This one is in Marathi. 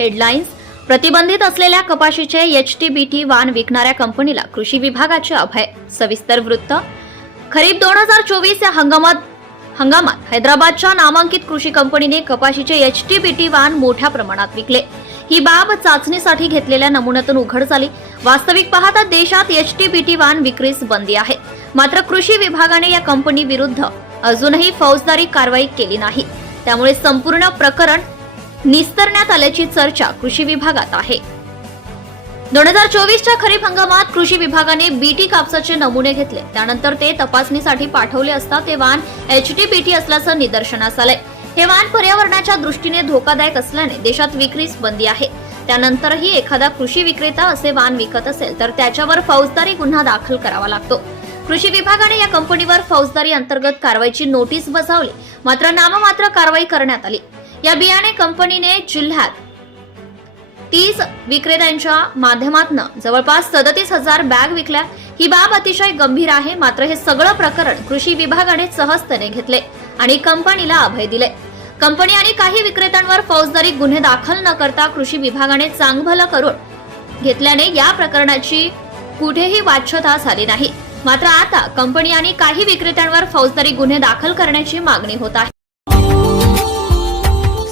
हेडलाईन्स प्रतिबंधित असलेल्या कपाशीचे एच टी बी टी वाण विकणाऱ्या कंपनीला कृषी विभागाचे अभय. सविस्तर वृत्त. खरीप दोन हजार चोवीस या हंगामात हंगामात हैदराबादच्या नामांकित कृषी कंपनीने कपाशीचे एच टी बी टी वाण मोठ्या प्रमाणात विकले. ही बाब चाचणीसाठी घेतलेल्या नमुन्यातून उघड झाली. वास्तविक पाहता देशात एच टी बी टी वाण विक्रीस बंदी आहे. मात्र कृषी विभागाने या कंपनी विरुद्ध अजूनही फौजदारी कारवाई केली नाही. त्यामुळे संपूर्ण प्रकरण निस्तरण्यात आल्याची चर्चा कृषी विभागात आहे. दोन हजार चोवीसच्या खरीप हंगामात कृषी विभागाने बीटी कापसाचे नमुने घेतले. त्यानंतर ते तपासणीसाठी पाठवले असता ते वाण एच टी बीटी असल्याचं निदर्शनास आलंय. हे वाण पर्यावरणाच्या दृष्टीने धोकादायक असल्याने देशात विक्रीस बंदी आहे. त्यानंतरही एखादा कृषी विक्रेता असे वाण विकत असेल तर त्याच्यावर फौजदारी गुन्हा दाखल करावा लागतो. कृषी विभागाने या कंपनीवर फौजदारी अंतर्गत कारवाईची नोटीस बजावली. मात्र नाममात्र कारवाई करण्यात आली. या बियाणे कंपनीने जिल्ह्यात तीस विक्रेत्यांच्या माध्यमातून जवळपास सदतीस हजार बॅग विकल्या. ही बाब अतिशय गंभीर आहे. मात्र हे सगळं प्रकरण कृषी विभागाने सहजतेने घेतले आणि कंपनीला अभय दिले. कंपनी आणि काही विक्रेत्यांवर फौजदारी गुन्हे दाखल न करता कृषी विभागाने चांगभलं करून घेतल्याने या प्रकरणाची कुठेही वाच्यता झाली नाही. मात्र आता कंपनी आणि काही विक्रेत्यांवर फौजदारी गुन्हे दाखल करण्याची मागणी होत आहे.